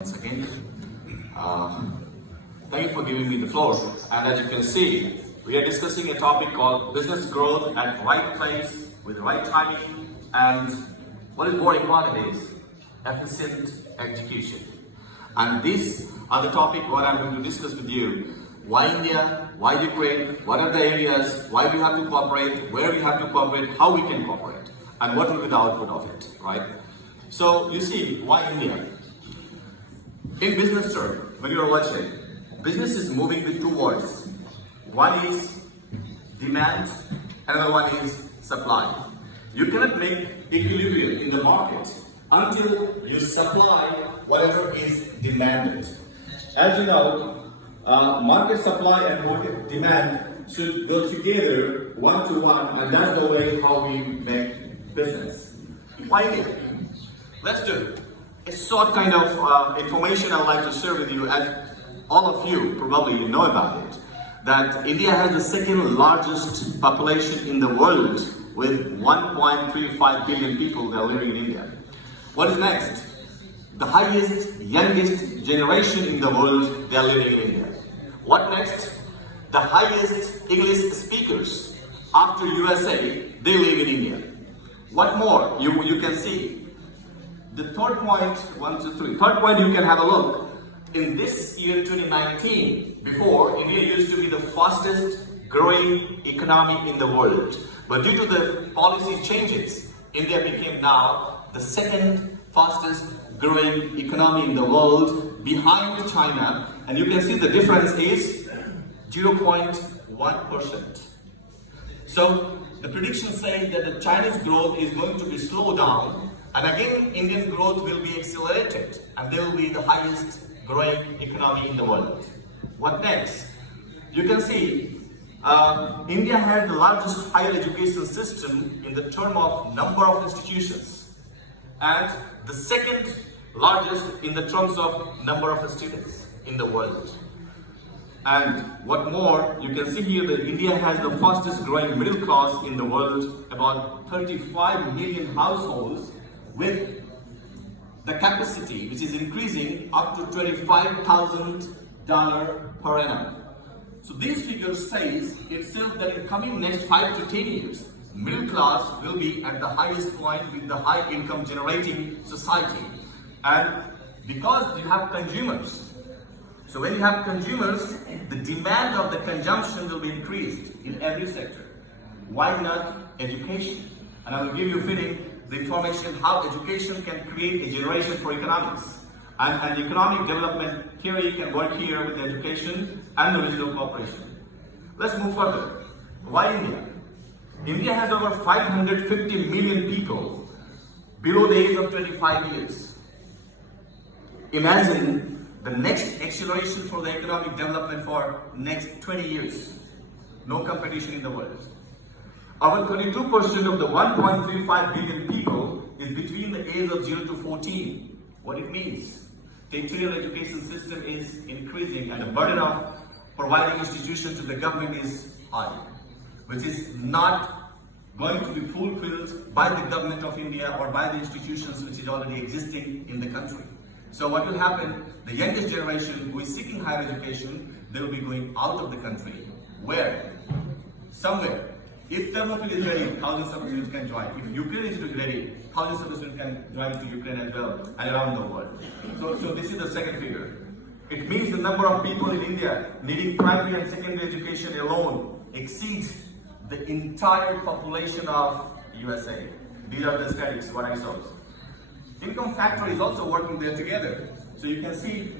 Once again, thank you for giving me the floor. And as you can see, we are discussing a topic called business growth at right place with right timing, and what is more important is efficient execution. And these are the topic what I'm going to discuss with you. Why India? Why Ukraine? What are the areas? Why we have to cooperate? Where we have to cooperate? How we can cooperate? And what will be the output of it, right? So you see, why India? In business term, when you are watching, business is moving with two words. One is demand, another one is supply. You cannot make equilibrium in the market until you supply whatever is demanded. As you know, market supply and market demand should go together one to one, and that's the way how we make business. Why India? Let's do a short kind of information I'd like to share with you, as all of you probably know about it, that India has the second largest population in the world with 1.35 billion people that are living in India. What is next? The highest, youngest generation in the world, they are living in India. What next? The highest English speakers after USA, they live in India. What more? You can see. The third point, third point you can have a look. In this year 2019, before, India used to be the fastest growing economy in the world. But due to the policy changes, India became now the second fastest growing economy in the world, behind China. And you can see the difference is 0.1%. So the prediction says that the Chinese growth is going to be slowed down. And again, Indian growth will be accelerated, and they will be the highest growing economy in the world. What next? You can see India has the largest higher education system in the term of number of institutions, and the second largest in the terms of number of students in the world. And what more, you can see here that India has the fastest growing middle class in the world, about 35 million households, with the capacity which is increasing up to $25,000 per annum. So these figures says itself that in coming next 5 to 10 years, middle class will be at the highest point with the high income generating society. And because you have consumers, so when you have consumers, the demand of the consumption will be increased in every sector. Why not education? And I will give you a feeling the information how education can create a generation for economics. And economic development theory can work here with education and the regional cooperation. Let's move further. Why India? India has over 550 million people below the age of 25 years. Imagine the next acceleration for the economic development for next 20 years. No competition in the world. Our 22% of the 1.35 billion people is between the age of 0 to 14. What it means? The tertiary education system is increasing, and the burden of providing institutions to the government is high, which is not going to be fulfilled by the government of India or by the institutions which is already existing in the country. So what will happen? The youngest generation who is seeking higher education, they will be going out of the country. Where? Somewhere. If Ternopil is ready, thousands of students can join. If Ukraine is ready, thousands of students can join to Ukraine as well and around the world. So this is the second figure. It means the number of people in India needing primary and secondary education alone exceeds the entire population of USA. These are the statistics, what I saw. Income factor is also working there together. So you can see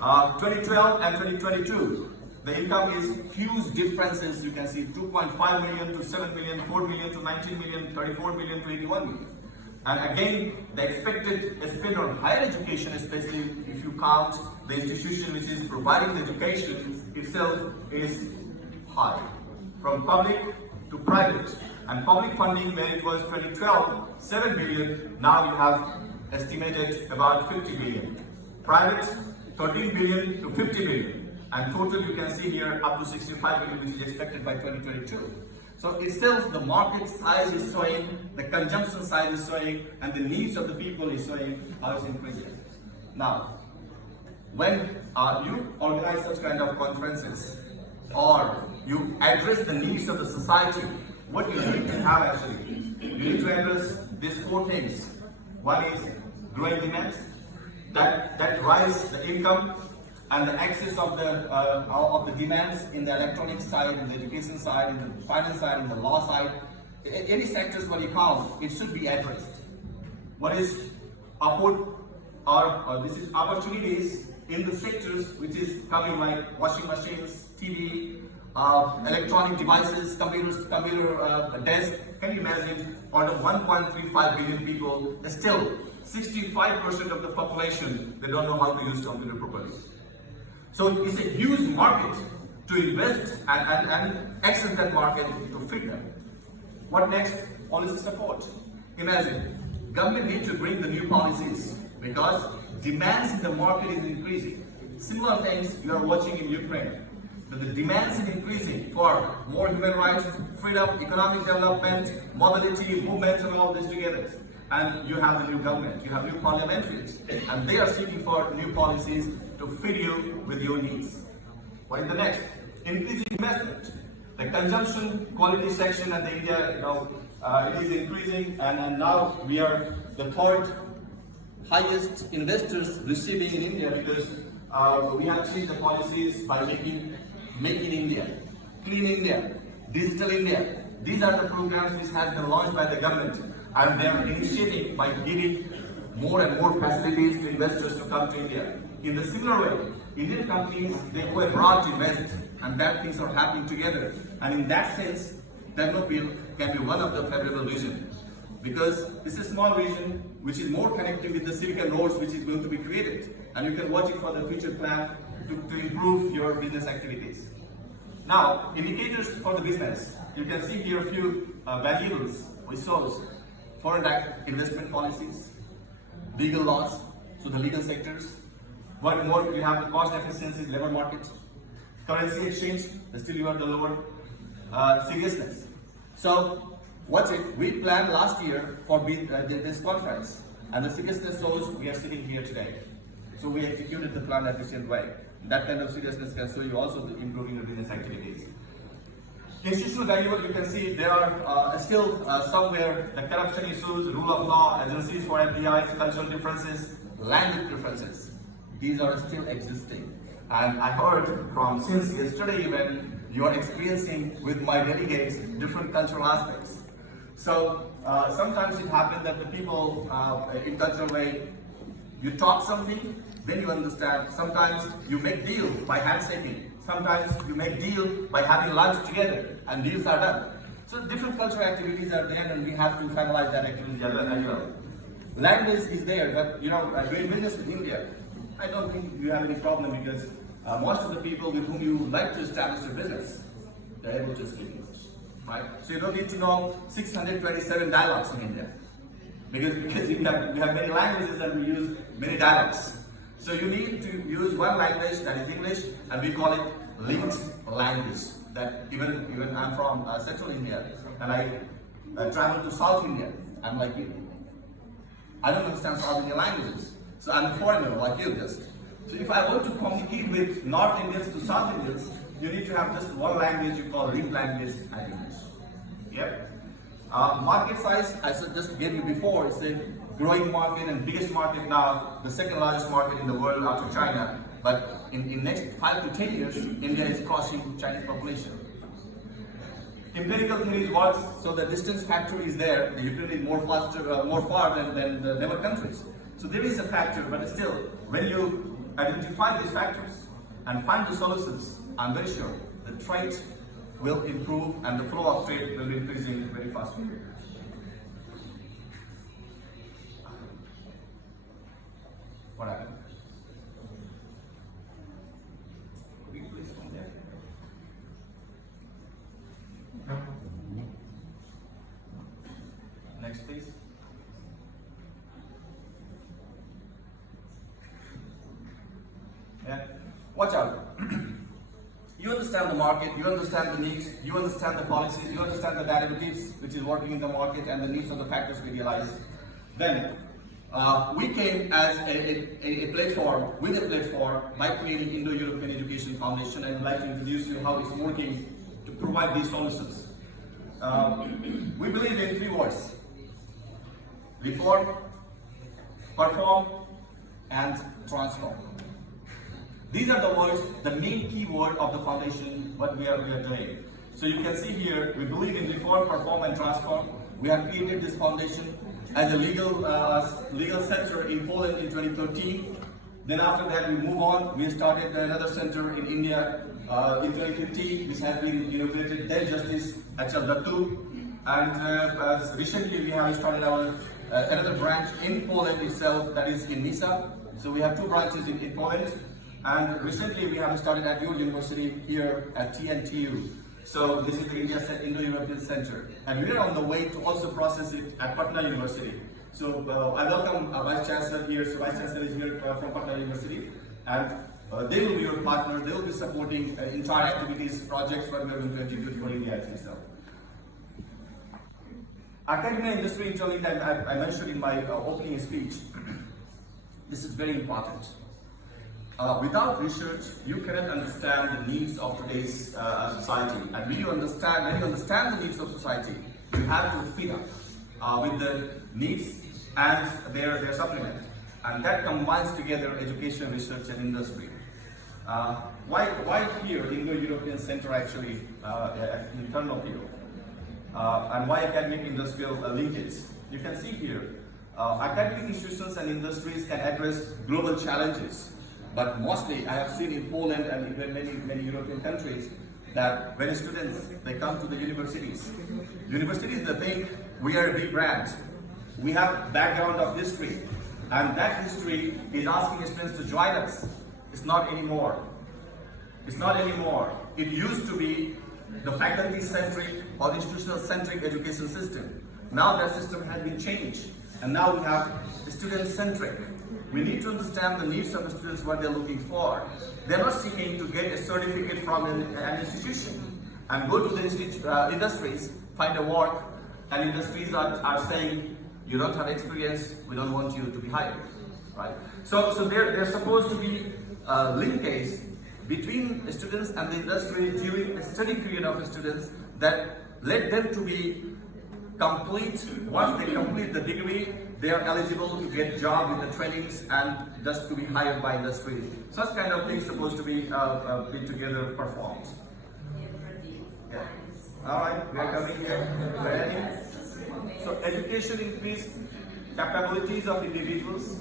2012 and 2022. The income is huge differences. You can see 2.5 million to 7 million, 4 million to 19 million, 34 million to 81 million. And again, the expected spend on higher education, especially if you count the institution which is providing the education itself, is high. From public to private. And public funding, where it was 2012, 7 billion, now you have estimated about 50 billion. Private, 13 billion to 50 billion. And total you can see here up to 65 billion, which is expected by 2022. So itself the market size is showing, the consumption size is showing, and the needs of the people is showing how it's increasing. Now, when you organize such kind of conferences or you address the needs of the society, what you need to have actually, you need to address these four things. One is growing demands that drives the income and the access of the demands in the electronic side, in the education side, in the finance side, in the law side. Any sectors when you count, it should be addressed. What is upward or this is opportunities in the sectors which is coming like washing machines, TV, electronic devices, computer desk. Can you imagine? Out of 1.35 billion people, still 65% of the population, they don't know how to use computer properly. So it's a huge market to invest and access that market to fit them. What next? Policy support. Imagine, government needs to bring the new policies because demands in the market is increasing. Similar things you are watching in Ukraine. But the demands is increasing for more human rights, freedom, economic development, mobility, movement, and all this together. And you have the new government, you have new parliamentaries, and they are seeking for new policies to fit you with your needs. What is the next? Increasing investment. The consumption quality section in the India, it is increasing, and now we are the third highest investors receiving in India because we have changed the policies by making Make in India, Clean India, Digital India. These are the programs which has been launched by the government, and they are initiating by giving more and more facilities to investors to come to India. In the similar way, Indian companies, they go abroad to invest, and that things are happening together. And in that sense, Ternopil can be one of the favorable region, because this is a small region which is more connected with the civic nodes which is going to be created, and you can watch it for the future plan to improve your business activities. Now, indicators for the business. You can see here a few variables which shows foreign direct investment policies, legal laws, so the legal sectors. What more, you have the cost efficiency, labor market, currency exchange, still you are the lower seriousness. So, what's it? We planned last year for this conference, and the seriousness shows we are sitting here today. So we executed the plan in an efficient way. That kind of seriousness can show you also the improving your business activities. Institutional variable, you can see there are still somewhere the corruption issues, rule of law, agencies for FDIs, cultural differences, language differences. These are still existing. And I heard from since yesterday even you are experiencing with my delegates different cultural aspects. So sometimes it happens that the people in cultural way, you talk something, then you understand. Sometimes you make deal by handshaking. Sometimes you make deal by having lunch together, and deals are done. So different cultural activities are there, and we have to finalize that activity as well. Language is there, but doing business with India, I don't think you have any problem because most of the people with whom you like to establish your business, they're able to speak English, right? So you don't need to know 627 dialects in India, because we have many languages and we use many dialects. So you need to use one language, that is English, and we call it linked language. That even I'm from Central India, and I travel to South India. I'm like you. I don't understand South Indian languages, so I'm a foreigner like you just. So if I want to communicate with North Indians to South Indians, you need to have just one language you call linked language and English. Yep. Market size, I just gave you before, it's a growing market and biggest market now, the second largest market in the world after China. But in next 5 to 10 years, India is crossing Chinese population. Empirical theories works, so the distance factor is there. The Ukraine is more far than the neighbor countries. So there is a factor, but still, when you identify these factors and find the solutions, I'm very sure the trade will improve and the flow of trade will be increasing very fast. What happened? Next, please. Yeah. Watch out. You understand the market, you understand the needs, you understand the policies, you understand the derivatives which is working in the market and the needs of the factors we realize. Then, We came as a platform, with a platform, by creating Indo-European Education Foundation, and I'd like to introduce you how it's working to provide these solutions. We believe in three words: reform, perform, and transform. These are the words, the main key word of the foundation, what we are doing. So you can see here, we believe in reform, perform, and transform. We have created this foundation as a legal center in Poland in 2013. Then after that, we move on. We started another center in India in 2015, which has been inaugurated, then Justice Achaldattu. And as recently, we have started our another branch in Poland itself, that is in Nysa. So we have two branches in Poland. And recently, we have started at your university here at TNTU. So this is the Indo-European Center. And we are on the way to also process it at Patna University. So I welcome Vice Chancellor here. So Vice Chancellor is here from Patna University. And they will be your partner. They will be supporting entire activities, projects, what we are going to execute for India itself. Academia industry interlink, I mentioned in my opening speech. This is very important. Without research, you cannot understand the needs of today's society. And when you understand the needs of society, you have to feed up with the needs and their supplement. And that combines together education, research, and industry. Why here, the Indo-European Center actually in Ternopil? And why academic industrial linkage? You can see here, academic institutions and industries can address global challenges. But mostly, I have seen in Poland and in many European countries that when students, they come to the universities they think we are a big brand. We have background of history, and that history is asking students to join us. It's not anymore. It's not anymore. It used to be the faculty-centric or institutional-centric education system. Now that system has been changed, and now we have student-centric. We need to understand the needs of the students, what they're looking for. They're not seeking to get a certificate from an institution and go to the industries, find a work, and industries are saying, you don't have experience, we don't want you to be hired, right? So there's supposed to be a linkage between the students and the industry during the study period of the students that led them to be complete. Once they complete the degree, they are eligible to get job with the trainings and just to be hired by industry. Such kind of things supposed to be together performed. Yeah. All right, we are coming here. Ready? So education increase capabilities of individuals,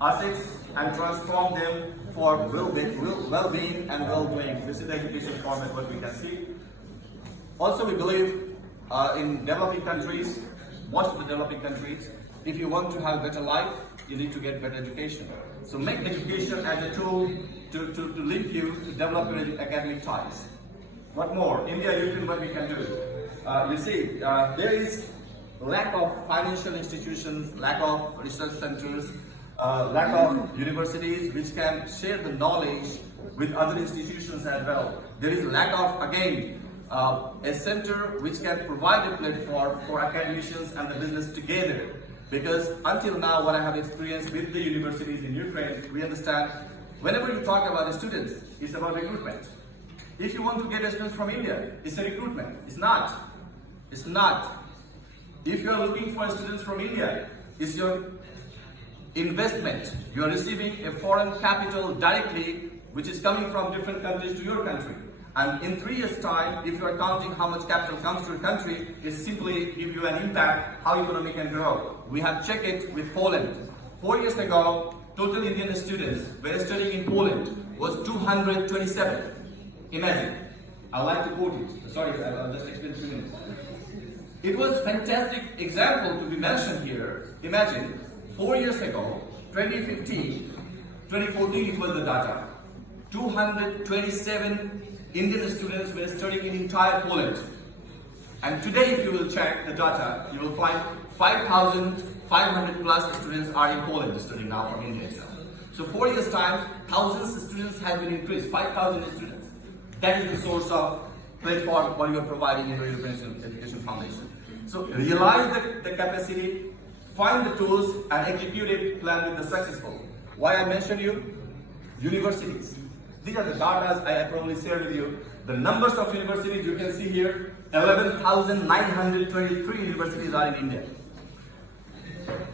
assets, and transform them for well-being and well-doing. This is the education format what we can see. Also, we believe in developing countries, most of the developing countries, if you want to have better life, you need to get better education. So make education as a tool to link you to develop your academic ties. What more? India, Europe, what we can do? You see, there is lack of financial institutions, lack of research centers, lack of universities which can share the knowledge with other institutions as well. There is lack of, again, a center which can provide a platform for academicians and the business together. Because until now, what I have experienced with the universities in Ukraine, we understand whenever you talk about the students, it's about recruitment. If you want to get a student from India, it's a recruitment. It's not. It's not. If you are looking for students from India, it's your investment. You are receiving a foreign capital directly, which is coming from different countries to your country. And in 3 years' time, if you are counting how much capital comes to your country, it simply give you an impact how economy can grow. We have checked it with Poland. 4 years ago, total Indian students were studying in Poland was 227. Imagine. I like to quote it. Sorry, I'll just explain 2 minutes. It was a fantastic example to be mentioned here. Imagine, 4 years ago, 2015, 2014, it was the data. 227 Indian students were studying in entire Poland. And today, if you will check the data, you will find 5,500 plus students are in Poland studying now from India itself. So 4 years time, thousands of students have been increased, 5,000 students. That is the source of platform what you are providing in your European Education Foundation. So realize the capacity, Find the tools and execute a plan with the successful. Why I mention you? Universities. These are the data I probably share with you. The numbers of universities you can see here, 11,923 universities are in India.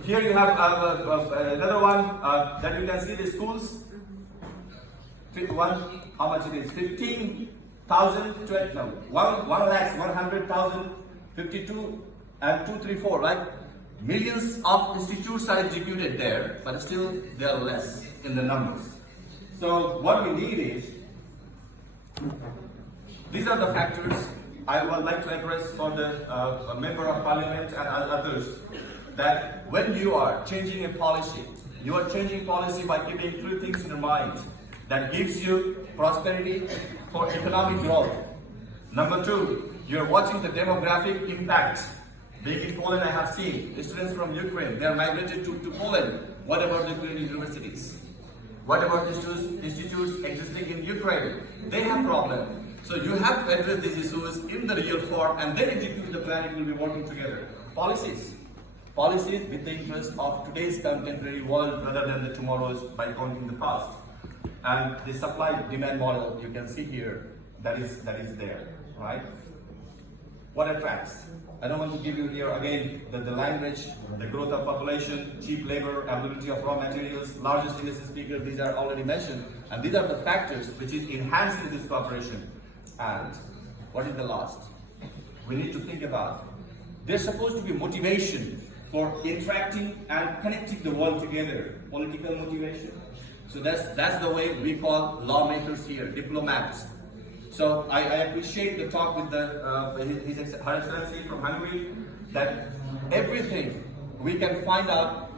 Here you have another one that you can see the schools. How much it is? 15,000, no, 1,100,000, 52 and 234, right? Millions of institutes are executed there, but still they are less in the numbers. So what we need is, these are the factors I would like to address for the member of parliament and others, that when you are changing a policy, you are changing policy by keeping three things in your mind that gives you prosperity for economic growth. Number two, you're watching the demographic impact. Being in Poland, I have seen students from Ukraine, they are migrated to Poland. What about the Ukrainian universities? What about the institutes existing in Ukraine? They have problems. So you have to address these issues in the real form and then execute the plan. It will be working together. Policies with the interest of today's contemporary world rather than the tomorrow's by counting the past. And the supply-demand model you can see here, that is there, right? What attracts? I don't want to give you here again the language, the growth of population, cheap labor, availability of raw materials, largest industry speakers, these are already mentioned. And these are the factors which is enhancing this cooperation. And what is the last? We need to think about, there's supposed to be motivation for interacting and connecting the world together, political motivation. So that's the way we call lawmakers here, diplomats. So I appreciate the talk with Her Excellency from Hungary, that everything we can find out,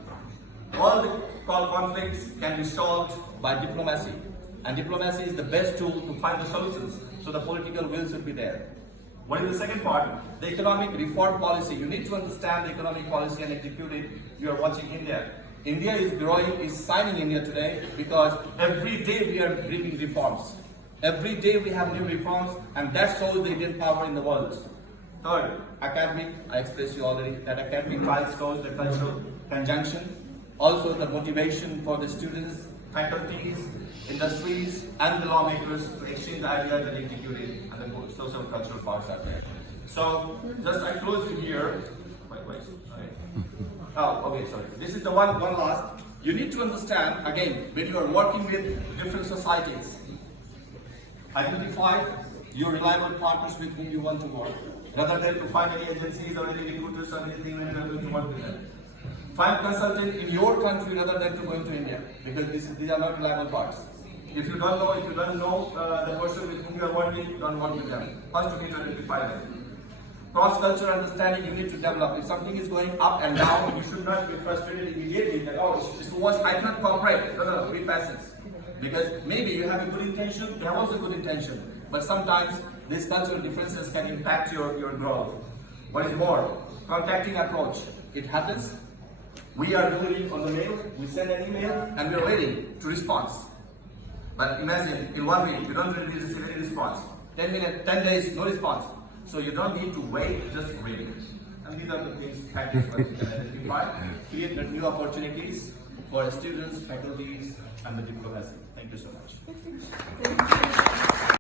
all the conflicts can be solved by diplomacy. And diplomacy is the best tool to find the solutions. So the political will should be there. What is the second part? The economic reform policy. You need to understand the economic policy and execute it. You are watching India. India is growing, is signing India today because every day we are bringing reforms. Every day we have new reforms, and that shows the Indian power in the world. Third, academic, I expressed you already, that academic trials shows the cultural conjunction, also the motivation for the students, faculties, industries, and the lawmakers to exchange the ideas and execute it, and the social cultural parts are there. So, just I close you here. Oh, okay, sorry. This is the one last. You need to understand, again, when you are working with different societies, identify your reliable partners with whom you want to work, rather than to find any agencies or any recruiters or anything when you are going to work with them. Find consultant in your country rather than to going to India, because these are not reliable parts. If you don't know the person with whom you are working, don't work with them. First, you need to identify them. Cross-cultural understanding you need to develop. If something is going up and down, you should not be frustrated immediately that, oh, it's too much, I cannot cooperate. No, be patient. Because maybe you have a good intention, they have also good intention. But sometimes these cultural differences can impact your growth. What is more? Contacting approach. It happens. We are delivering on the mail, we send an email, and we are waiting to response. But imagine, in 1 week, you don't really receive any response. 10 minutes, 10 days, no response. So you don't need to wait, just read. And these are the things, factors that you can identify, create new opportunities for students, faculties, and the diplomacy. Thank you so much.